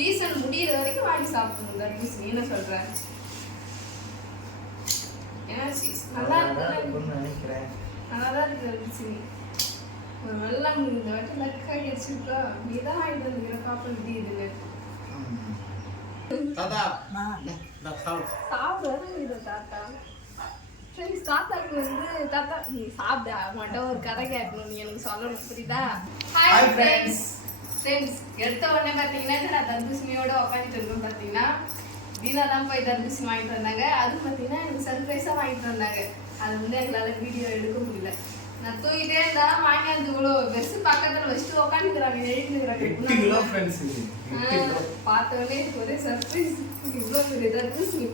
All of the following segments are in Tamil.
சீசன் முடியிற வரைக்கும் வாங்கி சாப்பிடணும் தர்பூசணி. என்ன சொல்ற? ஏன்னா நல்லா இருக்குன்னு நினைக்கிறேன். நல்லாதான் இருக்கு தர்பூசணி. ஒரு வெள்ளம் இந்த வாட்டி லக்காக அடிச்சிருக்கா. நீதான் வாங்கிட்டு வந்துக்கிற பாப்பா இப்படி இதுன்னு. தாத்தா சாப்பிடுறது இது தாத்தா. ஃப்ரெண்ட்ஸ் தாத்தாக்கு வந்து தாத்தா நீ சாப்பிட மாட்டோம் ஒரு கதை கேட்கணும். நீ எனக்கு சொல்லணும் புரியுதா? Hi friends. ஃப்ரெண்ட்ஸ் எடுத்த உடனே பார்த்தீங்கன்னா நான் தர்பூசணியோட உட்காந்துட்டு இருக்கேன். பார்த்தீங்கன்னா தீனா தான் போய் தர்பூசணி வாங்கிட்டு வந்தாங்க. அதுவும் பார்த்தீங்கன்னா எனக்கு சர்ப்ரைஸாக வாங்கிட்டு வந்தாங்க. அது வந்து எங்களால் வீடியோ எடுக்க முடியல. நான் தூங்கிட்டே இருந்தா வாங்கி வந்து இவ்வளோ பெருசு பக்கத்தில் வச்சுட்டு உட்காந்துக்கிறாங்க எழுந்துக்கிறாங்க. பார்த்தோன்னே ஒரே சர்ப்ரைஸ். இவ்வளோ பெரிய தர்பூசணி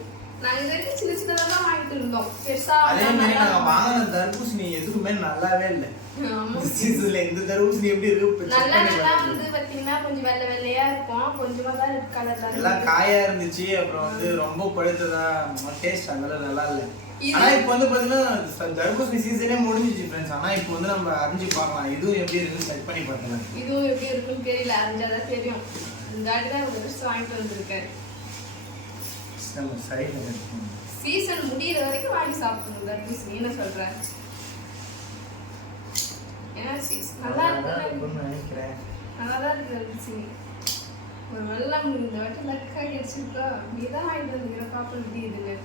நாங்க இதே சின்ன சின்னதா வாங்கிட்டு இருந்தோம். பெருசா அதே மாதிரி நாங்க வாங்கின தர்பூசணி எதுவுமே நல்லாவே இல்லை. சீசன்ல இந்த தர்பூசணி எப்படி இருக்கு நல்லா வந்து பாத்தீங்கன்னா கொஞ்சம் வெள்ளை வெள்ளையா இருக்கும். கொஞ்சமா தான் ரெட் கலர்ல எல்லாம் காயா இருந்துச்சு. அப்புறம் வந்து ரொம்ப பழுத்ததா டேஸ்ட் அதனால நல்லா இல்லை. ஆனா இப்போ வந்து பாத்தீங்கன்னா தர்பூசணி சீசனே முடிஞ்சிச்சு ஃப்ரெண்ட்ஸ். ஆனா இப்போ வந்து நம்ம அறிஞ்சு பார்க்கலாம் இதுவும் எப்படி இருக்குன்னு செக் பண்ணி பார்க்கலாம். இதுவும் எப்படி இருக்குன்னு தெரியல, அறிஞ்சாதான் தெரியும். இந்த வாட்டி தான் ஒரு வருஷம் வாங்கிட்டு வந்திருக்கேன். சீசன் முடியிற வரைக்கும் வாங்கி சாப்பிடணும் தர்பூசணி. என்ன சொல்ற? ஏன்னா நல்லா இருக்குன்னு நினைக்கிறேன். நல்லாதான் இருக்கு தர்பூசணி. ஒரு வெள்ளம் இந்த வாட்டி லக்காக அடிச்சிருக்கா. நீதான் வாங்கிட்டு வந்துக்கிற பாப்பா இப்படி இதுன்னு.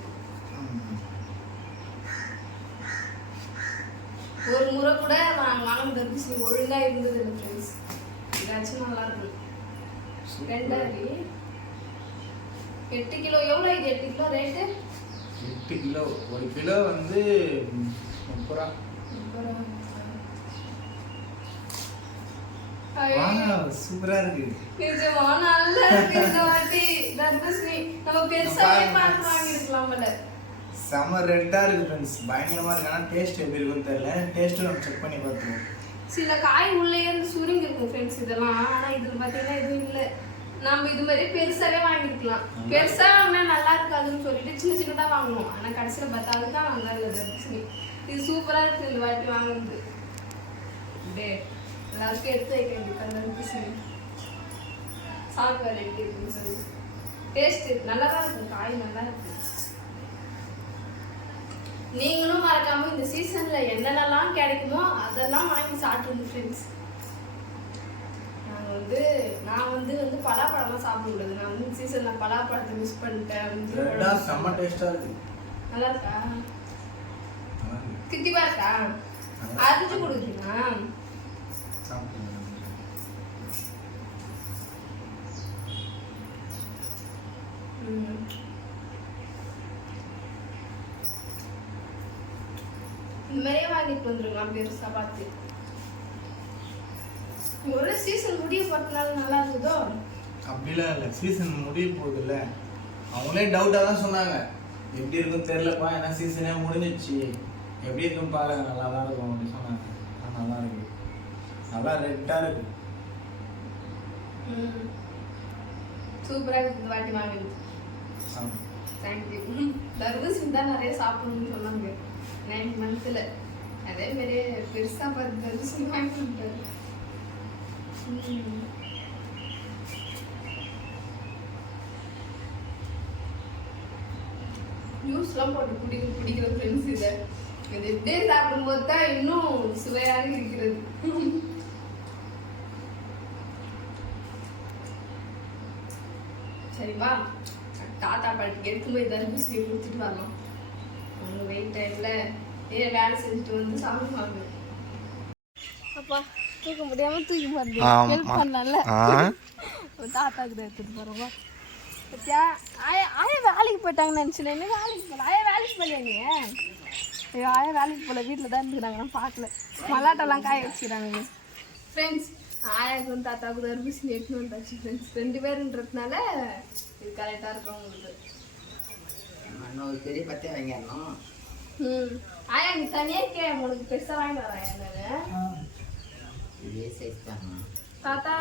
ஒரு முறை கூட நான் வாங்கின தர்பூசணி ஒழுங்கா இருந்தது இல்லை ஃப்ரெண்ட்ஸ். இதாச்சும் நல்லா இருக்கும். ரெண்டாரி 8 கிலோ எவ்வளோ இது? 8 கிலோ ரேட்டு 8 கிலோ. ஒரு கிலோ வந்து 30 ரூபா. சூப்பரா இருக்கு. நிஜமா நல்லா இருக்கு. இந்த வாட்டி தர்பூசணி நம்ம பெருசாவே பார்த்து வாங்கிருக்கலாம்ல. செம ரெட்டா இருக்கு ஃப்ரெண்ட்ஸ். பயங்கரமா இருக்கு. ஆனா டேஸ்ட் எப்படி இருக்குன்னு தெரியல. டேஸ்ட்டும் நம்ம செக் பண்ணி பார்த்துருவோம். சில காய் உள்ளே இருந்து சுருங்கி இருக்கும் ஃப்ரெண்ட்ஸ் இதெல்லாம். ஆனா இதுல பாத்தீங்கன்னா எதுவும் இல்லை. நம்ம இது மாதிரி பெருசாவே வாங்கிருக்கலாம். பெருசா வாங்கினா நல்லா இருக்காதுன்னு சொல்லிட்டு சின்ன சின்னதா வாங்கணும். ஆனா கடைசியில பார்த்தா அதுதான் நல்லா இல்லை தர்பூசணி. இது சூப்பரா இருக்கு. இந்த வாட்டி வாங்குறது எல்லாருக்கும் எடுத்து வைக்க வேண்டியது தர்பூசணி. சாப்பிட்டு வர எப்படி இருக்குன்னு சொல்லி டேஸ்ட் நல்லா தான் இருக்கும். காய் நல்லா இருக்கு. நீங்களும் மறக்காம இந்த சீசன்ல என்னென்னலாம் கிடைக்குமோ அதெல்லாம் வாங்கி சாப்பிடுங்க ஃப்ரெண்ட்ஸ். நான் வந்து பலாப்பழம்லாம் சாப்பிட கூடாது. நான் வந்து சீசன்ல பலாப்பழத்தை மிஸ் பண்ணிட்டேன். செம்ம டேஸ்டா இருக்கு. நல்லா இருக்கா? தித்திப்பா இருக்கா? அரிஞ்சு கொடுக்குறீங்களா? இந்த மாதிரியே வாங்கிட்டு வந்துருக்கலாம் பெருசா பார்த்து. ஒரு சீசன் முடிய போறதுனால நல்லா இருக்குதோ? அப்படிலாம் இல்லை. சீசன் முடிய போகுது இல்லை. அவங்களே டவுட்டாக தான் சொன்னாங்க எப்படி இருக்குன்னு தெரியலப்பா. ஏன்னா சீசனே முடிஞ்சிச்சு. எப்படி இருக்குன்னு பாருங்க நல்லா தான் இருக்கும் அப்படின்னு சொன்னாங்க. நல்லா இருக்கு. நல்லா ரெட்டா இருக்கு. சூப்பரா இருக்கு. இந்த வாட்டி வாங்கினது தேங்க்யூ. தர்பூசணி தான் நிறைய சாப்பிடணும்னு சொன்னாங்க 9 மந்த்ல. அதே மாதிரி பெருசா பார்த்து தர்பூசணி வாங்கி கொடுத்தாரு. ஜூஸ்லாம் போட்டு குடிக்கிற ஃப்ரெண்ட்ஸ் இதை இது எப்படியே சாப்பிடும்போது தான் இன்னும் சுவையாக இருக்கிறது. சரிவா தாத்தா பாட்டிக்கு எடுக்கும்போது தர்பூசணி கொடுத்துட்டு வரலாம். அவங்க வெயிட் டைம்ல வேலை செஞ்சுட்டு வந்து சாப்பிடுவாங்க. அப்பா தூக்க முடியாம தூக்கி போறது ஹெல்ப் பண்ணலாம்ல. தாத்தா கிட்ட எடுத்துட்டு போறோமா? பத்தியா ஆயா வேலைக்கு போயிட்டாங்கன்னு நினைச்சேன். என்ன வேலைக்கு போகல? ஆயா வேலைக்கு போகலையா நீ? ஐயோ ஆயா வேலைக்கு போகல, வீட்டில் தான் இருந்துக்கிறாங்க. நான் பார்க்கல. மல்லாட்டெல்லாம் காய வச்சுக்கிறாங்க ஃப்ரெண்ட்ஸ். ஆயாவுக்கு வந்து தாத்தாவுக்கு தர்பூசணி எடுத்துன்னு வந்தாச்சு ஃப்ரெண்ட்ஸ். 2 பேருன்றதுனால இது கரெக்டாக இருக்கும் உங்களுக்கு. ஒரு பெரிய பத்தியா வாங்கிடணும். ஆயா நீ தனியாக இருக்கே, உனக்கு பெருசாக வாங்கிட்டு வரேன். இதே சைஸ் தான் தாத்தா.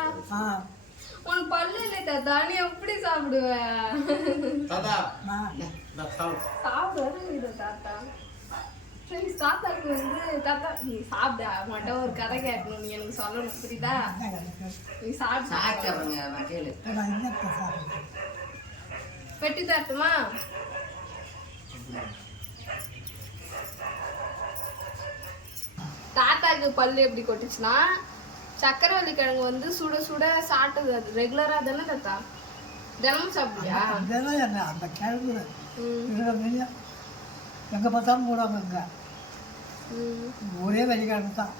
உன் பல்லு இல்லை தாத்தா, நீ எப்படி சாப்பிடுவ? தாத்தா சாப்பிடுறது தாத்தா ஃப்ரெண்ட்ஸ் தாத்தாக்கு வந்து தாத்தா நீ சாப்பிட மாட்டேன் ஒரு கதை கேட்கணும் நீ எனக்கு சொல்லணும் புரியுதா நீ சாப்பிட்டு சாப்பிட்டவங்க மக்கள் வெட்டி தரட்டுமா தாத்தாக்கு பல்லு எப்படி கொட்டுச்சுன்னா சக்கரவள்ளி கிழங்கு வந்து சுட சுட சாப்பிட்டது அது ரெகுலரா தானே தாத்தா தினமும் சாப்பிடுவியா அந்த கிழங்கு எங்கே பார்த்தாலும் போடுவாங்க ஒரே வெள்ளிக்கிழங்கு தான்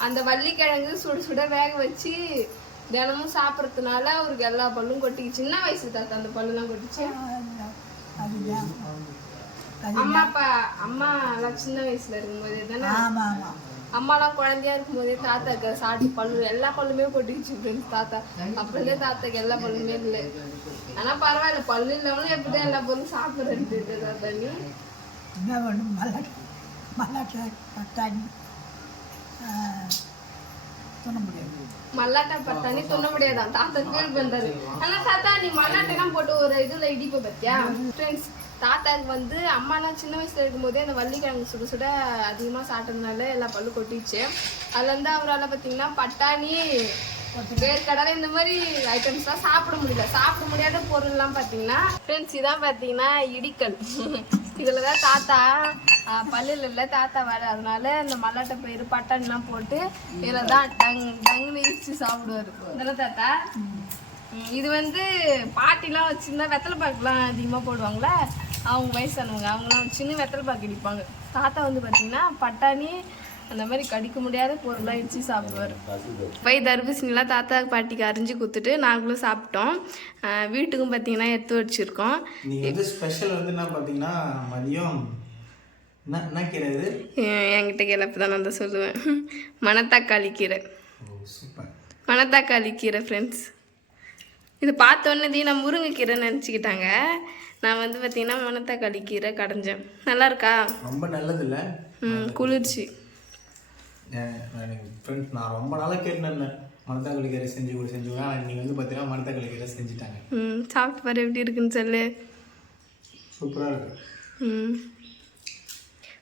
அந்த வள்ளிக்கிழங்கு சுட சுட வேக வச்சு தினமும் சாப்பிட்றதுனால அவருக்கு எல்லா பல்லும் கொட்டிக்கு சின்ன வயசு தாத்தா அந்த பல்லுலாம் கொட்டிச்சு அம்மா அப்பா அம்மா எல்லாம் சின்ன வயசுல இருக்கும்போதே தானே ஆமாம் ஆமாம் அம்மாலாம் குழந்தையா இருக்கும்போதே தாத்தாக்கு சாப்பிட்டு பல்லு எல்லா பல்லுமே கொட்டிக்கிச்சு ஃப்ரெண்ட்ஸ் தாத்தா அப்படியே தாத்தாக்கு எல்லா பல்லுமே இல்லை ஆனா பரவாயில்ல பல்லு இல்லாமலும் எப்படிதான் எல்லா பல்லும் சாப்பிட்றது தாத்தா நீ என்ன வேணும் மல்லாட்டை பட்டாணி சொல்ல முடியாது மல்லாட்டை பட்டாணி சொல்ல முடியாதான் தாத்தா ஃபீல் பண்றாரு ஆனா தாத்தா நீ மல்லாட்டைலாம் போட்டு ஒரு இதுல இடிப்ப பத்தியா ஃப்ரெண்ட்ஸ் தாத்தாக்கு வந்து அம்மாலாம் சின்ன வயசுல இருக்கும்போதே அந்த வள்ளிக்கிழங்கு சுட சுட அதிகமாக சாப்பிட்டதுனால எல்லா பல்லு கொட்டிடுச்சு அதுல இருந்து அவரால் பார்த்தீங்கன்னா பட்டாணி வேர்க்கடலை இந்த மாதிரி ஐட்டம்ஸ்லாம் சாப்பிட முடியல சாப்பிட முடியாத பொருள்லாம் பார்த்தீங்கன்னா ஃப்ரெண்ட்ஸ் இதான் பார்த்தீங்கன்னா இடிக்கல் இதில் தான் தாத்தா பல்லில் இல்லை தாத்தா வேலை அதனால இந்த மல்லாட்டை பயிறு பட்டாணிலாம் போட்டு இதில் தான் டங்குன்னு இடிச்சு சாப்பிடுவார் இதெல்லாம் தாத்தா இது வந்து பாட்டிலாம் வச்சுருந்தா வெத்தலை பாக்குலாம் அதிகமாக போடுவாங்களே அவங்க வயசானவங்க அவங்களாம் சின்ன வெத்தலை பாக்கு இடிப்பாங்க தாத்தா வந்து பார்த்தீங்கன்னா பட்டாணி அந்த மாதிரி கடிக்க முடியாத பொருளாக இடிச்சு சாப்பிடுவார் போய் தர்பூசணிலாம் தாத்தா பாட்டிக்கு அரிஞ்சு கொடுத்துட்டு நாங்களும் சாப்பிட்டோம் வீட்டுக்கும் பார்த்தீங்கன்னா எடுத்து வச்சுருக்கோம் நீங்கள் ஸ்பெஷல் வந்து என்ன பார்த்தீங்கன்னா மதியம் என்ன கீரை இது என்கிட்ட கிளப்பு தான் நான் தான் சொல்லுவேன் மணத்தக்காளி கீரை சூப்பர் மணத்தக்காளி கீரை ஃப்ரெண்ட்ஸ் இது பார்த்தோன்னே நான் முருங்கைக்கீரை நினச்சிக்கிட்டாங்க நான் வந்து பார்த்தீங்கன்னா மணத்தக்காளி கீரை கடைஞ்சேன் நல்லா இருக்கா ரொம்ப நல்லது இல்லை குளிர்ச்சி ஃப்ரெண்ட்ஸ் நான் ரொம்ப நாளாக கேட்டுருந்தேன் மணத்தக்காளி கீரை செஞ்சு ஆனால் நீங்கள் வந்து பார்த்தீங்கன்னா மணத்தக்காளி கீரை செஞ்சுட்டாங்க சாப்பிட்டு பாரு எப்படி இருக்குன்னு சொல்லு சூப்பராக இருக்கு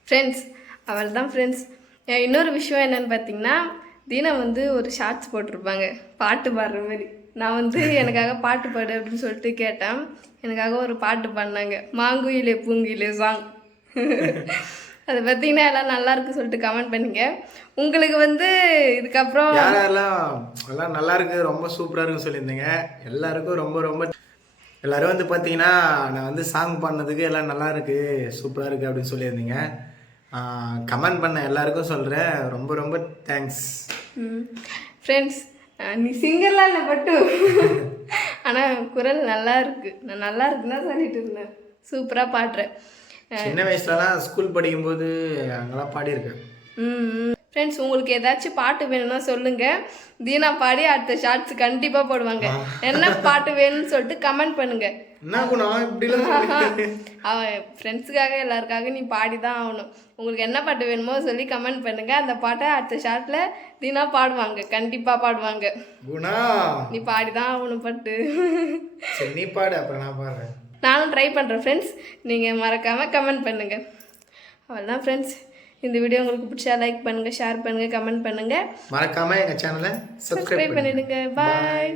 ஃப்ரெண்ட்ஸ் அவள் தான் ஃப்ரெண்ட்ஸ் இன்னொரு விஷயம் என்னன்னு பார்த்தீங்கன்னா தீனா வந்து ஒரு ஷார்ட்ஸ் போட்டிருப்பாங்க பாட்டு பாடுற மாதிரி நான் வந்து எனக்காக பாட்டு பாடு அப்படின்னு சொல்லிட்டு கேட்டேன் எனக்காக ஒரு பாட்டு பாடினாங்க மாங்குயிலே பூங்குயிலே சாங் அதை பார்த்தீங்கன்னா எல்லாம் நல்லா இருக்கு சொல்லிட்டு கமெண்ட் பண்ணிங்க உங்களுக்கு வந்து இதுக்கப்புறம் எல்லாம் நல்லா இருக்கு ரொம்ப சூப்பராக இருக்குன்னு சொல்லியிருந்தீங்க எல்லாருக்கும் ரொம்ப ரொம்ப எல்லாரும் வந்து பார்த்தீங்கன்னா நான் வந்து சாங் பாடினதுக்கு எல்லாம் நல்லா இருக்கு சூப்பராக இருக்கு அப்படின்னு சொல்லியிருந்தீங்க கமெண்ட் பண்ண எல்லாருக்கும் சொல்கிறேன் ரொம்ப ரொம்ப தேங்க்ஸ் ஃப்ரெண்ட்ஸ் நீ சிங்கர்லாம் இல்லை பட்டு ஆனால் குரல் நல்லா இருக்கு நான் நல்லா இருக்குன்னு தான் சொல்லிட்டு இருந்தேன் சூப்பராக பாடுறேன் சின்ன வயசுலலாம் ஸ்கூல் படிக்கும்போது அங்கெல்லாம் பாடியிருக்கேன் ஃப்ரெண்ட்ஸ் உங்களுக்கு ஏதாச்சும் பாட்டு வேணும்னா சொல்லுங்கள் தீனா பாடி அடுத்த ஷார்ட்ஸ் கண்டிப்பாக போடுவாங்க என்ன பாட்டு வேணும்னு சொல்லிட்டு கமெண்ட் பண்ணுங்கள் என்ன குணம் இப்படிலாம் அவன் ஃப்ரெண்ட்ஸுக்காக எல்லாருக்காக நீ பாடி தான் ஆகணும் உங்களுக்கு என்ன பாட்டு வேணுமோ சொல்லி கமெண்ட் பண்ணுங்கள் அந்த பாட்டை அடுத்த ஷார்ட்டில் தீனா பாடுவாங்க கண்டிப்பாக பாடுவாங்க குணா நீ பாடி தான் ஆகணும் பாட்டு சரி நீ பாடு அப்புறம் நான் பாடுறேன் நானும் ட்ரை பண்ணுறேன் ஃப்ரெண்ட்ஸ் நீங்கள் மறக்காமல் கமெண்ட் பண்ணுங்கள் அவ்வளோதான் ஃப்ரெண்ட்ஸ் இந்த வீடியோ உங்களுக்கு பிடிச்சா லைக் பண்ணுங்கள் ஷேர் பண்ணுங்கள் கமெண்ட் பண்ணுங்கள் மறக்காமல் எங்கள் சேனலை சப்ஸ்கிரைப் பண்ணிடுங்க பாய்